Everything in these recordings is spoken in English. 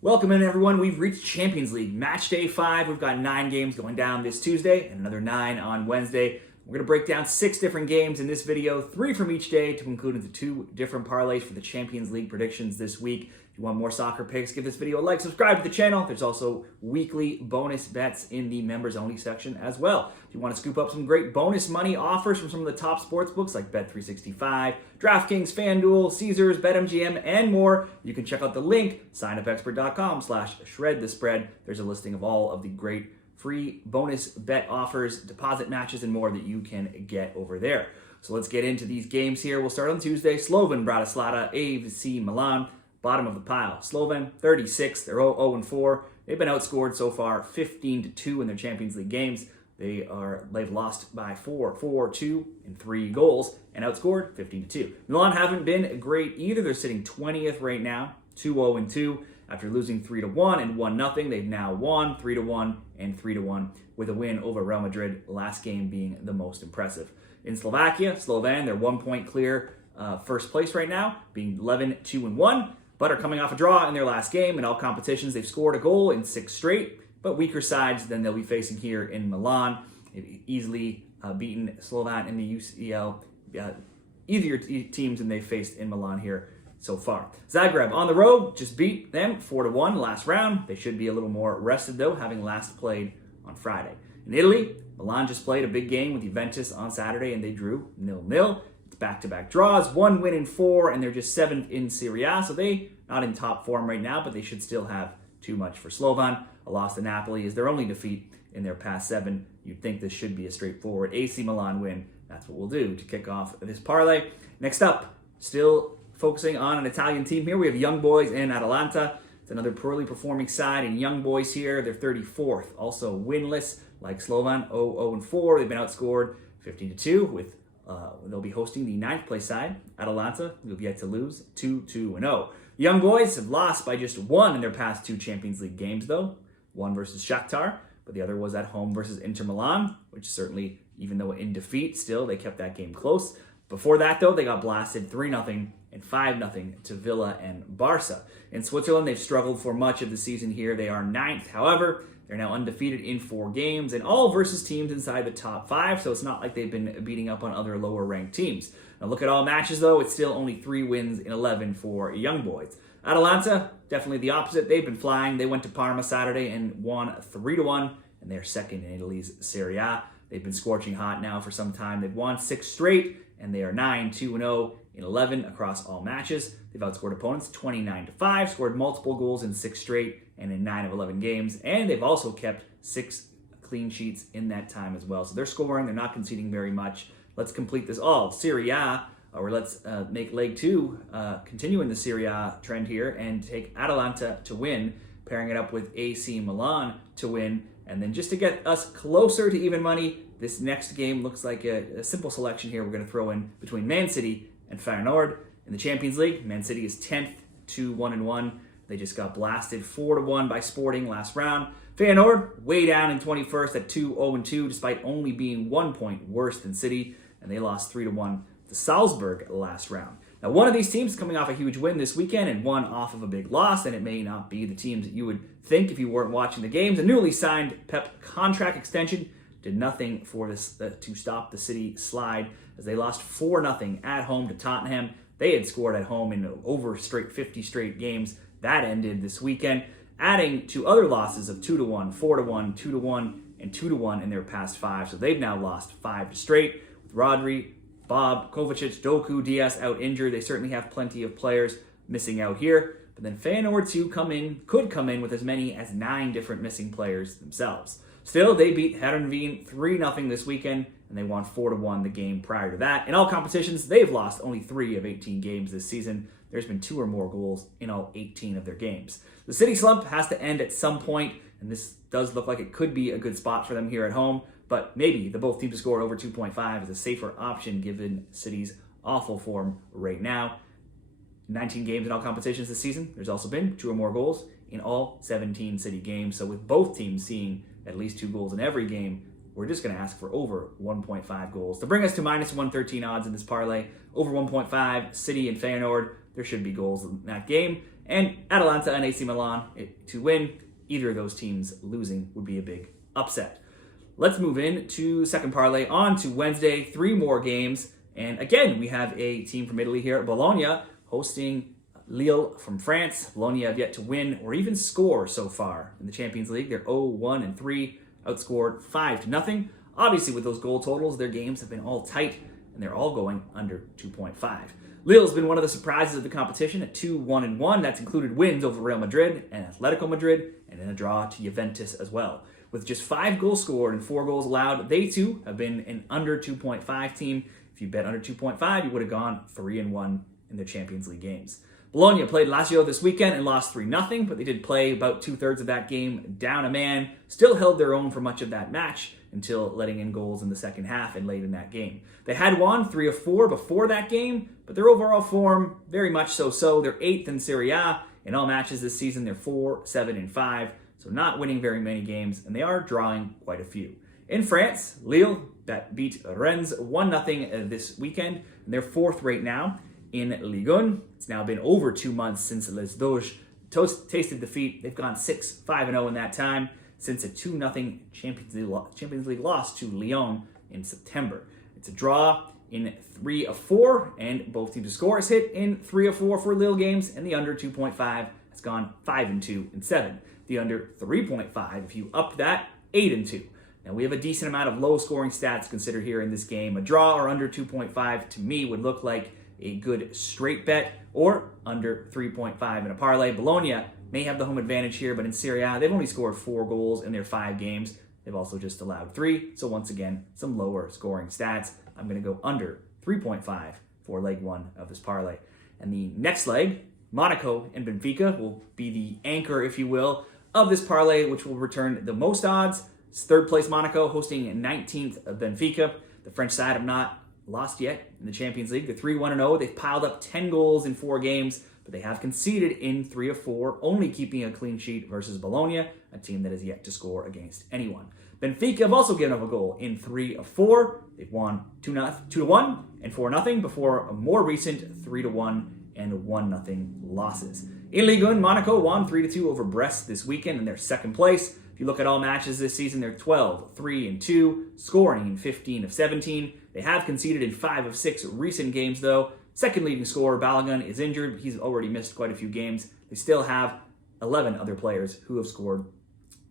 Welcome in, everyone. We've reached Champions League Matchday 5. We've got 9 games going down this Tuesday and another 9 on Wednesday. We're going to break down 6 different games in this video, 3 from each day to include into 2 different parlays for the Champions League predictions this week. If you want more soccer picks, give this video a like, subscribe to the channel. There's also weekly bonus bets in the members only section as well. If you want to scoop up some great bonus money offers from some of the top sports books like Bet365, DraftKings, FanDuel, Caesars, BetMGM, and more, you can check out the link, signupexpert.com/shredthespread. There's a listing of all of the great free bonus bet offers, deposit matches, and more that you can get over there. So let's get into these games here. We'll start on Tuesday. Slovan, Bratislava, AC Milan. Bottom of the pile. Slovan, 36. They're 0-4. They've been outscored so far 15-2 in their Champions League games. They've lost by 4-2, and 3 goals, and outscored 15-2. Milan haven't been great either. They're sitting 20th right now, 2-0-2. After losing 3-1 and 1-0, they've now won 3-1 and 3-1 with a win over Real Madrid, last game being the most impressive. In Slovakia, Slovan, they're 1 point clear first place right now, being 11-2-1. But are coming off a draw in their last game. In all competitions, they've scored a goal in 6 straight, but weaker sides than they'll be facing here in Milan. They've easily beaten Slovan in the UCL, easier teams than they've faced in Milan here so far. Zagreb on the road, just beat them 4-1 last round. They should be a little more rested though, having last played on Friday. In Italy, Milan just played a big game with Juventus on Saturday and they drew 0-0. Back-to-back draws, 1 win in 4, and they're just 7th in Serie A, so they not in top form right now, but they should still have too much for Slovan. A loss to Napoli is their only defeat in their past 7. You'd think this should be a straightforward AC Milan win. That's what we'll do to kick off this parlay. Next up, still focusing on an Italian team here, we have Young Boys and Atalanta. It's another poorly performing side, and Young Boys here, they're 34th, also winless like Slovan, 0-4. They've been outscored 15-2 with they'll be hosting the 9th place side, Atalanta, who have yet to lose, 2-0. Young Boys have lost by just 1 in their past 2 Champions League games, though. 1 versus Shakhtar, but the other was at home versus Inter Milan, which certainly, even though in defeat, still they kept that game close. Before that, though, they got blasted 3-0 and 5-0 to Villa and Barca. In Switzerland, they've struggled for much of the season here. They are 9th, however. They're now undefeated in 4 games, and all versus teams inside the top 5, so it's not like they've been beating up on other lower-ranked teams. Now look at all matches, though. It's still only 3 wins in 11 for Young Boys. Atalanta, definitely the opposite. They've been flying. They went to Parma Saturday and won 3-1, and they're 2nd in Italy's Serie A. They've been scorching hot now for some time. They've won 6 straight, and they are 9-2-0 in 11 across all matches. They've outscored opponents 29-5, scored multiple goals in 6 straight, and in 9 of 11 games, and they've also kept 6 clean sheets in that time as well. So they're scoring, they're not conceding very much. Let's complete this all. Serie A, or let's make leg 2, continuing the Serie A trend here, and take Atalanta to win, pairing it up with AC Milan to win. And then just to get us closer to even money, this next game looks like a simple selection here. We're going to throw in between Man City and Feyenoord. In the Champions League, Man City is 10th, 2-1-1. They just got blasted 4-1 by Sporting last round. Feyenoord way down in 21st at 2-0-2, despite only being 1 point worse than City, and they lost 3-1 to Salzburg last round. Now, one of these teams is coming off a huge win this weekend and one off of a big loss, and it may not be the teams that you would think if you weren't watching the games. A newly signed Pep contract extension did nothing for this to stop the City slide as they lost 4-0 at home to Tottenham. They had scored at home in over 50 straight games. That ended this weekend, adding to other losses of 2-1, 4-1, 2-1, and 2-1 in their past 5. So they've now lost 5 straight with Rodri, Bob, Kovacic, Doku, Diaz out injured. They certainly have plenty of players missing out here. But then Feyenoord too could come in with as many as 9 different missing players themselves. Still, they beat Heerenveen 3-0 this weekend, and they won 4-1 the game prior to that. In all competitions, they've lost only 3 of 18 games this season. There's been 2 or more goals in all 18 of their games. The City slump has to end at some point, and this does look like it could be a good spot for them here at home, but maybe the both teams to score over 2.5 is a safer option given City's awful form right now. 19 games in all competitions this season. There's also been 2 or more goals in all 17 City games, so with both teams seeing at least 2 goals in every game, we're just going to ask for over 1.5 goals. To bring us to minus 113 odds in this parlay, over 1.5, City and Feyenoord, there should be goals in that game. and Atalanta and AC Milan to win. Either of those teams losing would be a big upset. Let's move in to second parlay on to Wednesday. 3 more games. And again, we have a team from Italy here, Bologna, hosting Lille from France. Bologna have yet to win or even score so far in the Champions League. They're 0-1-3, outscored 5-0. Obviously, with those goal totals, their games have been all tight, and they're all going under 2.5. Lille's been one of the surprises of the competition at 2-1-1. That's included wins over Real Madrid and Atletico Madrid, and then a draw to Juventus as well. With just 5 goals scored and 4 goals allowed, they too have been an under 2.5 team. If you bet under 2.5, you would have gone 3-1 in their Champions League games. Bologna played Lazio this weekend and lost 3-0, but they did play about 2/3 of that game down a man, still held their own for much of that match until letting in goals in the second half and late in that game. They had won 3 of 4 before that game, but their overall form, very much so. They're 8th in Serie A. In all matches this season, they're 4-7-5, so not winning very many games, and they are drawing quite a few. In France, Lille beat Rennes 1-0 this weekend, and they're 4th right now in Ligue 1. It's now been over 2 months since Les Doges tasted defeat. They've gone 6-5-0 in that time since a 2-0 Champions League loss to Lyon in September. It's a draw in 3 of 4, and both teams to score is hit in 3 of 4 for Lille games, and the under 2.5 has gone 5-2 in 7. The under 3.5, if you up that, 8-2. Now we have a decent amount of low scoring stats to consider here in this game. A draw or under 2.5 to me would look like a good straight bet, or under 3.5 in a parlay. Bologna may have the home advantage here, but in Serie A, they've only scored 4 goals in their 5 games. They've also just allowed 3, so once again, some lower scoring stats. I'm going to go under 3.5 for leg 1 of this parlay. And the next leg, Monaco and Benfica, will be the anchor, if you will, of this parlay, which will return the most odds. It's 3rd place Monaco hosting 19th Benfica. The French side have not lost yet in the Champions League. They're 3-1-0. They've piled up 10 goals in 4 games, but they have conceded in 3 of 4, only keeping a clean sheet versus Bologna, a team that has yet to score against anyone. Benfica have also given up a goal in 3 of 4. They've won 2-1 and 4-0 before a more recent 3-1 and 1-0 losses. In Ligue 1, Monaco won 3-2 over Brest this weekend in their 2nd place. If you look at all matches this season, they're 12-3-2, scoring in 15 of 17. They have conceded in 5 of 6 recent games, though. Second leading scorer, Balogun, is injured. He's already missed quite a few games. They still have 11 other players who have scored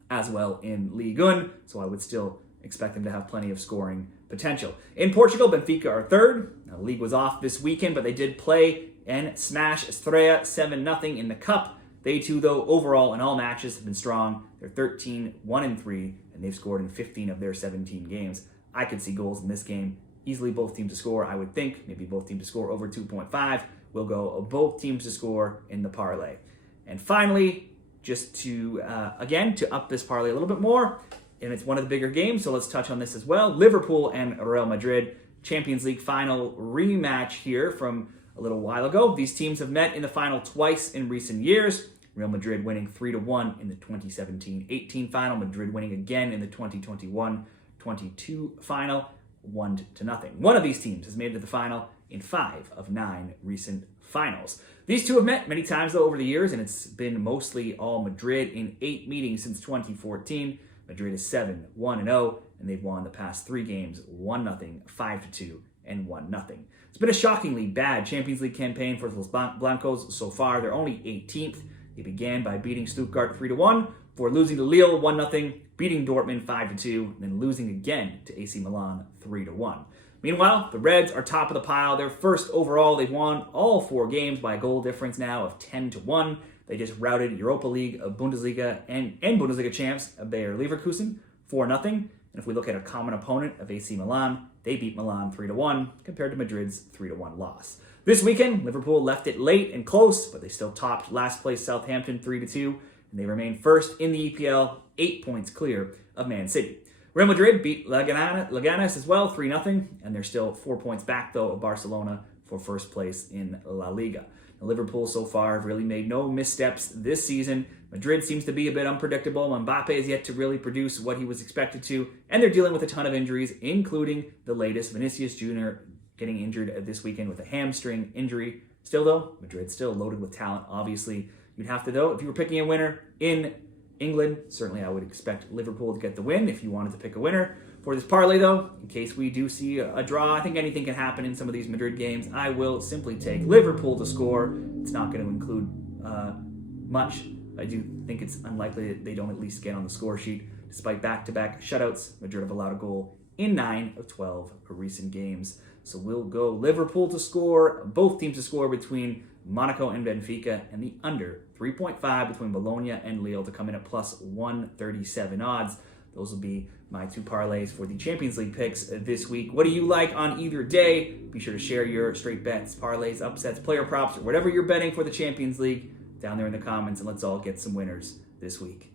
as well in Ligue 1, so I would still expect them to have plenty of scoring potential. In Portugal, Benfica are 3rd. Now, the league was off this weekend, but they did play and smash Estrela 7-0 in the Cup. They too, though, overall in all matches have been strong. They're 13-1-3, and they've scored in 15 of their 17 games. I could see goals in this game. Easily both teams to score, I would think. Maybe both teams to score over 2.5. We'll go both teams to score in the parlay. And finally, just to, again, to up this parlay a little bit more, and it's one of the bigger games, so let's touch on this as well. Liverpool and Real Madrid, Champions League final rematch here from a little while ago. These teams have met in the final twice in recent years. Real Madrid winning 3-1 in the 2017-18 final. Madrid winning again in the 2021-22 final, 1-0. One of these teams has made it to the final in 5 of 9 recent finals. These two have met many times, though, over the years, and it's been mostly all Madrid in 8 meetings since 2014. Madrid is 7-1-0, and they've won the past 3 games 1-0, 5-2, and 1-0. It's been a shockingly bad Champions League campaign for Los Blancos so far. They're only 18th. They began by beating Stuttgart 3-1, before losing to Lille 1-0, beating Dortmund 5-2, and then losing again to AC Milan 3-1. Meanwhile, the Reds are top of the pile. They're 1st overall. They've won all 4 games by a goal difference now of 10-1. They just routed Europa League, Bundesliga, and Bundesliga champs Bayer Leverkusen 4-0. And if we look at a common opponent of AC Milan, they beat Milan 3-1 compared to Madrid's 3-1 loss. This weekend, Liverpool left it late and close, but they still topped last place Southampton 3-2, and they remain 1st in the EPL, 8 points clear of Man City. Real Madrid beat Leganes as well, 3-0, and they're still 4 points back, though, of Barcelona for 1st place in La Liga. Now, Liverpool so far have really made no missteps this season. Madrid seems to be a bit unpredictable. Mbappe has yet to really produce what he was expected to, and they're dealing with a ton of injuries, including the latest, Vinicius Jr. getting injured this weekend with a hamstring injury. Still, though, Madrid still loaded with talent, obviously. You'd have to, though, if you were picking a winner in England, certainly I would expect Liverpool to get the win if you wanted to pick a winner. For this parlay, though, in case we do see a draw, I think anything can happen in some of these Madrid games. I will simply take Liverpool to score. It's not going to include much. I do think it's unlikely that they don't at least get on the score sheet. Despite back-to-back shutouts, Madrid have allowed a goal in 9 of 12 recent games. So we'll go Liverpool to score, both teams to score between Monaco and Benfica, and the under 3.5 between Bologna and Lille to come in at plus 137 odds. Those will be my 2 parlays for the Champions League picks this week. What do you like on either day? Be sure to share your straight bets, parlays, upsets, player props, or whatever you're betting for the Champions League down there in the comments, and let's all get some winners this week.